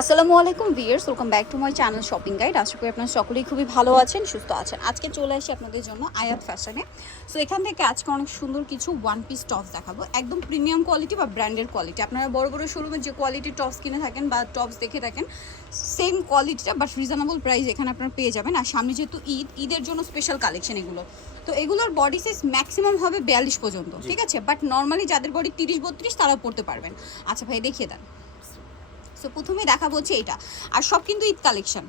আসসালামু আলাইকুম viewers welcome back to my channel shopping guide. আশা করি আপনারা সকলেই খুবই ভালো আছেন সুস্থ আছেন। আজকে চলে আসি আপনাদের জন্য আয়াত ফ্যাশনে। সো এখান থেকে আজকে অনেক সুন্দর কিছু ওয়ান পিস টপস দেখাবো। একদম প্রিমিয়াম কোয়ালিটি বা ব্র্যান্ডের কোয়ালিটি আপনারা বড় বড় শোরুমে যে কোয়ালিটির টপস কিনে থাকেন বা টপস দেখে থাকেন সেম কোয়ালিটিটা বাট রিজনেবল প্রাইস এখানে আপনারা পেয়ে যাবেন। আর সামনে যেহেতু ঈদ ঈদের জন্য স্পেশাল কালেকশন এগুলো। তো এগুলোর বডি সাইজ ম্যাক্সিমাম হবে বিয়াল্লিশ পর্যন্ত ঠিক আছে? বাট নর্মালি যাদের বডি তিরিশ বত্রিশ তারা পড়তে পারবেন। আচ্ছা ভাই দেখিয়ে দেন। সো প্রথমে দেখাবো হচ্ছে এইটা আর সব কিন্তু ঈদ কালেকশন।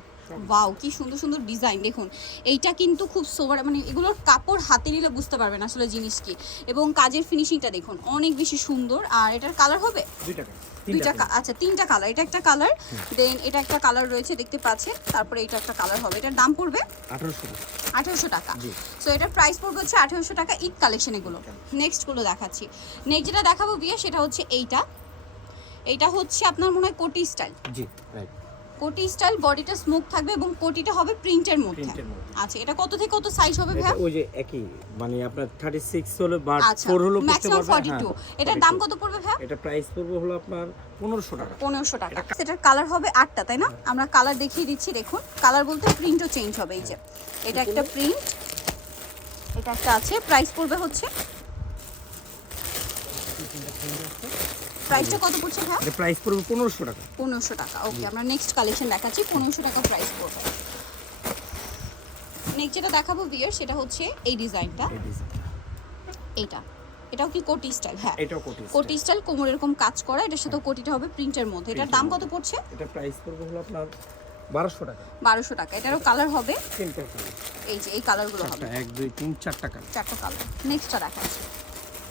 ওয়াও কি সুন্দর সুন্দর ডিজাইন দেখুন। এইটা কিন্তু খুব সোবার মানে এগুলোর কাপড় হাতে নিলে বুঝতে পারবেন আসলে জিনিস কি। এবং কাজের ফিনিশিংটা দেখুন অনেক বেশি সুন্দর। আর এটার কালার হবে? দুইটা আচ্ছা তিনটা কালার এটা একটা কালার দেন এটা একটা কালার রয়েছে দেখতে পাচ্ছেন। তারপরে এটা একটা কালার হবে। এটার দাম পড়বে? আঠারোশো টাকা। সো এটার প্রাইস পড়বে হচ্ছে আঠেরোশো টাকা ঈদ কালেকশন এগুলো। নেক্সটগুলো দেখাচ্ছি। নেক্সট যেটা দেখাবো বিয়ে সেটা হচ্ছে এইটা। এইটা হচ্ছে আপনার মনে হয় কোটি স্টাইল। জি রাইট কোটি স্টাইল বডিটা স্মুথ থাকবে এবং কোটিটা হবে প্রিন্টের মধ্যে। আচ্ছা এটা কত থেকে কত সাইজ হবে এটা ভাই ওই যে একই মানে আপনার থার্টি সিক্স হলো বা আচ্ছা ফোর হলো ম্যাক্সিমাম পারবে ফর্টি টু হ্যাঁ, এটার দাম কত পড়বে ভাই এটা প্রাইস পড়বে হলো আপনার পনেরোশো টাকা। পনেরোশো টাকা। সেটার কালার হবে আটটা তাই না? আমরা কালার দেখিয়ে দিচ্ছি দেখুন। কালার বলতে প্রিন্টও চেঞ্জ হবে এই যে। এটা একটা প্রিন্ট এটা একটা আছে প্রাইস পড়বে হচ্ছে? প্রাইসটা কত পড়ছে ভাই? এটা প্রাইস পড়বে পনেরোশো টাকা। পনেরোশো টাকা ওকে আমরা নেক্সট কালেকশন দেখাচ্ছি পনেরোশো টাকা প্রাইস পড়বে। নেক্সট যেটা দেখাবো বিয়ার সেটা হচ্ছে এই ডিজাইনটা এইটা। এটাও কি কোটি স্টাইল হ্যাঁ। এটাও কোটি কোটি স্টাইল কোমর এরকম কাজ করা এটার সাথে কোটিটা হবে প্রিন্টের মধ্যে। এটার দাম কত পড়ছে? এটা প্রাইস পড়বে হলো আপনার বারোশো টাকা। বারোশো টাকা। এটারও কালার হবে? তিনটা এই যে এই কালারগুলো হবে চারটা এক দুই তিন চারটা কালার চারটা কালার নেক্সটটা দেখাচ্ছি।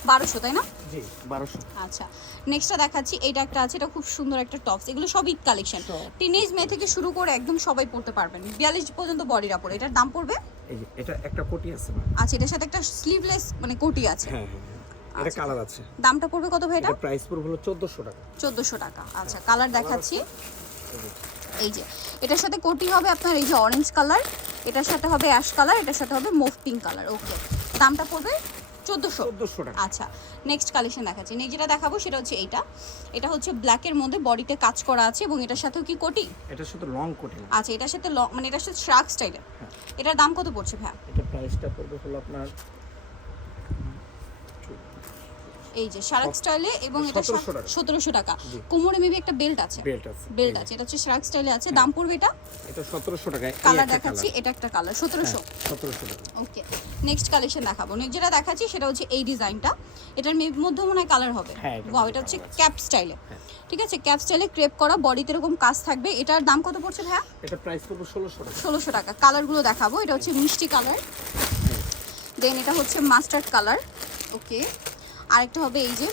বারোশো তাই না? জি বারোশো। আচ্ছা নেক্সটটা দেখাচ্ছি। এটা একটা আছে এটা খুব সুন্দর একটা টপস এগুলো সব ঈদ কালেকশন। টিনেজ মেয়ে থেকে শুরু করে একদম সবাই পড়তে পারবেন। বিয়াল্লিশ পর্যন্ত বডির আপর এটার দাম পড়বে? এটা একটা কোটি আছে আচ্ছা এটার সাথে একটা স্লিভলেস মানে কোটি আছে। হ্যাঁ হ্যাঁ হ্যাঁ। এটা কালার আছে। দামটা পড়বে কত ভাই এটা? প্রাইস পড়বে হলো টাকা। টাকা। আচ্ছা কালার দেখাচ্ছি। এই যে। এটার সাথে কোটি হবে আপনার এই যে অরেঞ্জ কালার এটার সাথে হবে অ্যাশ কালার এটার সাথে হবে মুভ পিঙ্ক কালার ওকে দামটা পড়বে চোদ্দোশো। চোদ্দোশো টাকা। আচ্ছা নেক্সট কালেকশন দেখাচ্ছি। নেক্সট যেটা দেখাবো সেটা হচ্ছে এইটা। এটা হচ্ছে ব্ল্যাকের মধ্যে বডিতে কাজ করা আছে এবং এটার সাথেও কি কোটি এটার সাথে লং কোটি আচ্ছা এটার সাথে মানে এটার সাথে শ্রাক হ্যাঁ। এটার দাম কত পড়ছে ভাই এটা প্রাইসটা পড়বে হলো আপনার এই যে শারাক স্টাইলে এবং এটা 1700 টাকা। সতেরোশো টাকা। কোমরে মেবি একটা বেল্ট আছে। বেল্ট আছে বেল্ট আছে। এটা হচ্ছে শ্রাক স্টাইলে আছে। দাম পড়বে এটা? এটা সতেরোশো টাকা কালার দেখাচ্ছি এটা একটা কালার সতেরোশো। হ্যাঁ, সতেরোশো টাকা। ওকে নেক্সট কালেকশন দেখাবো। যেটা দেখাচ্ছি সেটা হচ্ছে এই ডিজাইনটা। এটার মধ্যে মনে হয় কালার হবে। হ্যাঁ, ওয়াও এটা হচ্ছে ক্যাপ স্টাইলে হ্যাঁ। ঠিক আছে? ক্যাপ স্টাইলে ক্রেপ করা বডিতে এরকম কাজ থাকবে। এটার দাম কত পড়ছে ভাইয়া? এটা প্রাইস পড়বে ষোলোশো টাকা। ষোলোশো টাকা। কালারগুলো দেখাবো। এটা হচ্ছে মিষ্টি কালার দেন এটা হচ্ছে মাস্টার্ড কালার ওকে আরেকটা হবে এই যে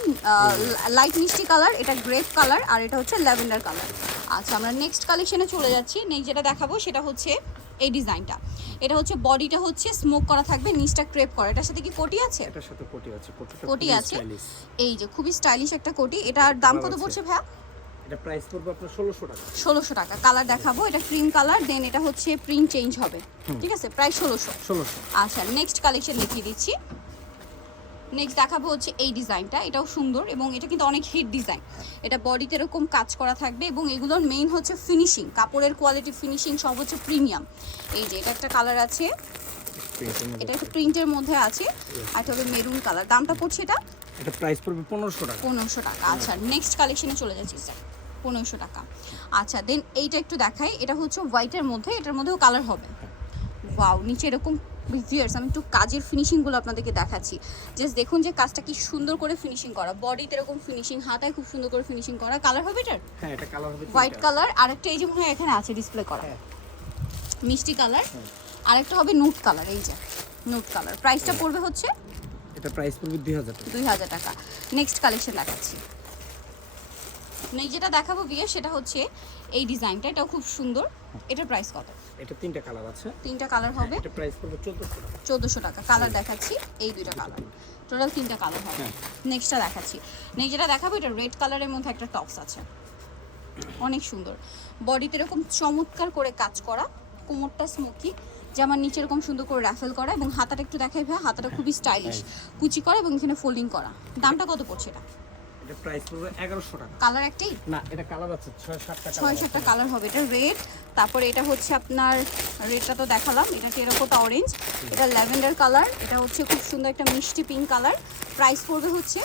লাইট মিষ্টি কালার এটা গ্রেপ কালার আর এটা হচ্ছে ল্যাভেন্ডার কালার আচ্ছা আমরা নেক্সট কালেকশনে চলে যাচ্ছি। নেক্সট যেটা দেখাবো সেটা হচ্ছে এই ডিজাইনটা এটা হচ্ছে বডিটা হচ্ছে স্মোক করা থাকবে নিচটা ক্রেপ করা। এটার সাথে কি কোটি আছে? এটার সাথে কোটি আছে কোটি আছে? এই যে খুবই স্টাইলিশ একটা কোটি। এটার দাম কত পড়ছে ভাইয়া? এটা প্রাইস পড়বে আপনার ষোলোশো টাকা। ষোলোশো টাকা। কালার দেখাবো এটা ক্রিম কালার দেন এটা হচ্ছে প্রিন্ট চেঞ্জ হবে। ঠিক আছে? প্রায় ষোলোশো। ষোলোশো। আচ্ছা নেক্সট কালেকশন দেখিয়ে দিচ্ছি। নেক্সট দেখাবো হচ্ছে এই ডিজাইনটা। এটাও সুন্দর এবং এটা কিন্তু অনেক হিট ডিজাইন এটা বডিতে এরকম কাজ করা থাকবে এবং এগুলোর মেইন হচ্ছে ফিনিশিং কাপড়ের কোয়ালিটি ফিনিশিং সব হচ্ছে প্রিমিয়াম এই যে এটা একটা কালার আছে। এটা একটা প্রিন্টের মধ্যে আছে। আর হবে মেরুন কালার দামটা পড়ছে এটা? এটা প্রাইস পড়বে পনেরোশো টাকা। পনেরোশো টাকা। আচ্ছা নেক্সট কালেকশনে চলে যাচ্ছি স্যার পনেরোশো টাকা। আচ্ছা দেন এইটা একটু দেখাই। এটা হচ্ছে হোয়াইটের মধ্যে। এটার মধ্যেও কালার হবে। ওয়াও নিচে এরকম ভিউয়ার্স আমি একটু কাজের ফিনিশিংগুলো আপনাদেরকে দেখাচ্ছি। জাস্ট দেখুন যে কাজটা কি সুন্দর করে ফিনিশিং করা। বডিতে এরকম ফিনিশিং হাতায় খুব সুন্দর করে ফিনিশিং করা। কালার হবে এটার? হ্যাঁ এটা কালার হবে হোয়াইট। কালার আরেকটা এই যে মনে হয় এখানে আছে ডিসপ্লে করা। হ্যাঁ। মিষ্টি কালার আর একটা হবে নুট কালার এই যে নুট কালার প্রাইসটা পড়বে হচ্ছে এটা প্রাইস পড়বে দুই হাজার টাকা। দুই হাজার টাকা। নেক্সট কালেকশন দেখাচ্ছি। নেক্সট যেটা দেখাবো বিয়ে সেটা হচ্ছে এই ডিজাইনটা। এটাও খুব সুন্দর। এটার প্রাইস কত? এটা তিনটা কালার আছে। তিনটা কালার হবে। এটা প্রাইস পড়বে চোদ্দোশো টাকা। কালার দেখাচ্ছি এই দুইটা কালার টোটাল তিনটা কালার হবে। হ্যাঁ। নেক্সটটা দেখাচ্ছি। নেক্সট যেটা দেখাবো এটা রেড কালারের মধ্যে একটা টপস আছে। অনেক সুন্দর। বডিতে এরকম চমৎকার করে কাজ করা কোমরটা স্মোকি জামার নিচে এরকম সুন্দর করে র্যাফেল করা এবং হাতাটা একটু দেখাই ভাই হাতাটা খুবই স্টাইলিশ কুচি করা এবং এখানে ফোল্ডিং করা। দামটা কত পড়ছে এটা? এটা প্রাইস পড়বে এগারোশো টাকা। কালার একটাই না এটা কালার আছে ছয় সাতটা ছয় সাতটা কালার হবে এটা রেড তারপরে এটা হচ্ছে আপনার রেডটা তো দেখালাম এটা টেরাকোটা অরেঞ্জ এটা ল্যাভেন্ডার কালার এটা হচ্ছে খুব সুন্দর একটা মিষ্টি পিঙ্ক কালার প্রাইস পড়বে হচ্ছে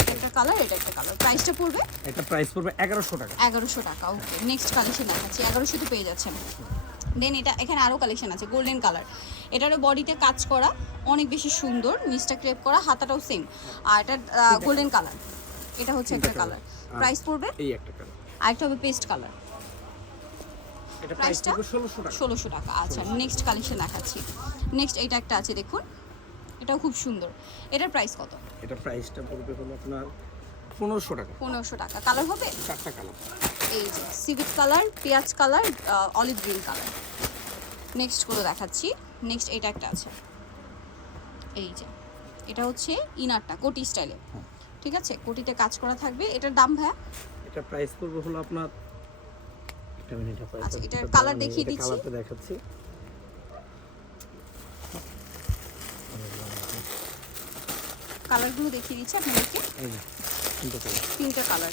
এটা একটা কালার এটা একটা কালার প্রাইসটা পড়বে? এটা প্রাইস পড়বে এগারোশো টাকা। এগারোশো টাকা ওকে নেক্সট কালেকশন দেখাচ্ছি এগারোশোতে পেয়ে যাচ্ছেন। দেন এটা এখানে আরও কালেকশন আছে গোল্ডেন কালার এটারও বডিতে কাজ করা অনেক বেশি সুন্দর নিচটা ক্রেপ করা হাতাটাও সেম আর এটা গোল্ডেন কালার এটা হচ্ছে একটা কালার প্রাইস পড়বে? এই একটা কালার আরেকটা হবে পেস্ট কালার এটা প্রাইস Price ষোলোশো টাকা। আচ্ছা নেক্সট কালেকশন দেখাচ্ছি। নেক্সট এটা একটা আছে দেখুন। এটাও খুব সুন্দর। এটার প্রাইস কত? এটা প্রাইসটা পড়বে হলো আপনার পনেরোশো টাকা। পনেরোশো টাকা। কালার হবে? চারটা কালার। এই যে সিভিক কালার পেঁয়াজ কালার অলিভ গ্রিন কালার। নেক্সটগুলো দেখাচ্ছি। নেক্সট এটা একটা আছে। এই যে এটা হচ্ছে ইনারটা কোটি স্টাইলে। ঠিক আছে? কোটিতে কাজ করা থাকবে। এটার দাম ভাইয়া? এটা প্রাইস পড়বে হলো আপনার একটা মিনিট আচ্ছা, এটার colour দেখিয়ে দিচ্ছি। কালারটা দেখাচ্ছি। কালারগুলো দেখিয়ে দিচ্ছি আপনাদেরকে। এই তিনটা কালার তিনটা কালার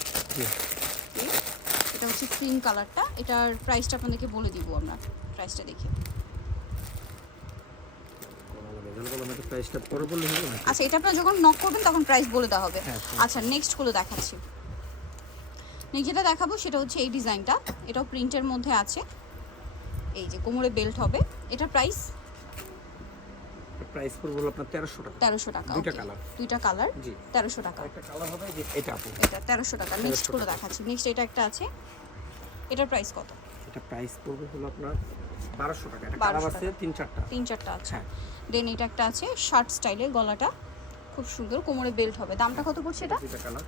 এটা হচ্ছে ক্রিম কালারটা এটার প্রাইসটা আপনাদেরকে বলে দিব আমরা। প্রাইসটা দেখি। আচ্ছা এটা আপনারা যখন নক করবেন তখন প্রাইস বলে দেওয়া হবে। হ্যাঁ। আচ্ছা নেক্সটগুলো দেখাচ্ছি। নেক্সট যেটা দেখাবো সেটা হচ্ছে এই ডিজাইনটা এটাও প্রিন্টের মধ্যে আছে। এই যে কোমরে বেল্ট হবে। এটা প্রাইস প্রাইস পড়বে হলো আপনার তেরোশো টাকা। তেরোশো টাকা দুইটা কালার দুইটা কালার জি। তেরোশো টাকা। একটা কালার হবে যে এটা আপু। এটা তেরোশো টাকা। নেক্সট করে দেখাচ্ছি। নেক্সট এটা একটা আছে। এটার প্রাইস কত? এটা প্রাইস পড়বে হলো আপনার বারোশো টাকা। এটা কালার আছে তিন চারটা। তিন চারটা আছে। হ্যাঁ। দেন এটা একটা আছে শার্ট স্টাইলের গলাটা। খুব সুন্দর কোমরে বেল্ট হবে। দামটা কত পড়ছে এটা? দুইটা কালার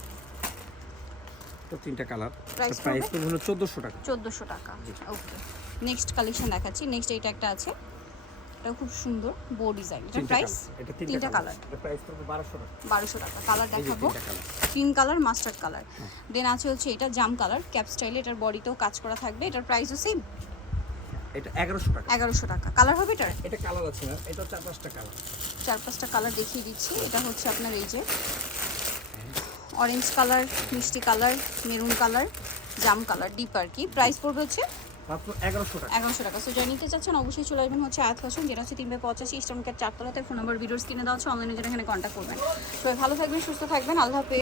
তো তিনটা কালার প্রাইস পড়বে? হলো চোদ্দোশো টাকা। চোদ্দোশো টাকা। ওকে নেক্সট কালেকশন দেখাচ্ছি। নেক্সট এটা একটা আছে। এটা খুব সুন্দর বো ডিজাইন এটা প্রাইস এটা তিনটা কালার এটা প্রাইস পড়বে বারোশো টাকা। বারোশো টাকা। কালার দেখাবো। তিনটা কালার মাস্টার্ড কালার দেন আছে হচ্ছে এটা জাম কালার ক্যাপ স্টাইলে এটার বডিতেও কাজ করা থাকবে। এটার প্রাইসও সেম এটা এগারোশো টাকা। এগারোশো টাকা। কালার হবে এটার? এটা কালার আছে না। এটা চার পাঁচটা কালার চার পাঁচটা কালার দেখিয়ে দিচ্ছি। এটা হচ্ছে আপনার এই যে অরেঞ্জ কালার মিষ্টি কালার মেরুন কালার জাম কালার ডিপ আর কি। প্রাইস পড়বে হচ্ছে এগারোশো টাকা। নিতে অবশ্যই চলে আসবেন হচ্ছে হচ্ছে পঁচাশি দেওয়া এখানে কন্ট্যাক্ট করবেন। ভালো থাকবেন, সুস্থ থাকবেন, আল্লাহ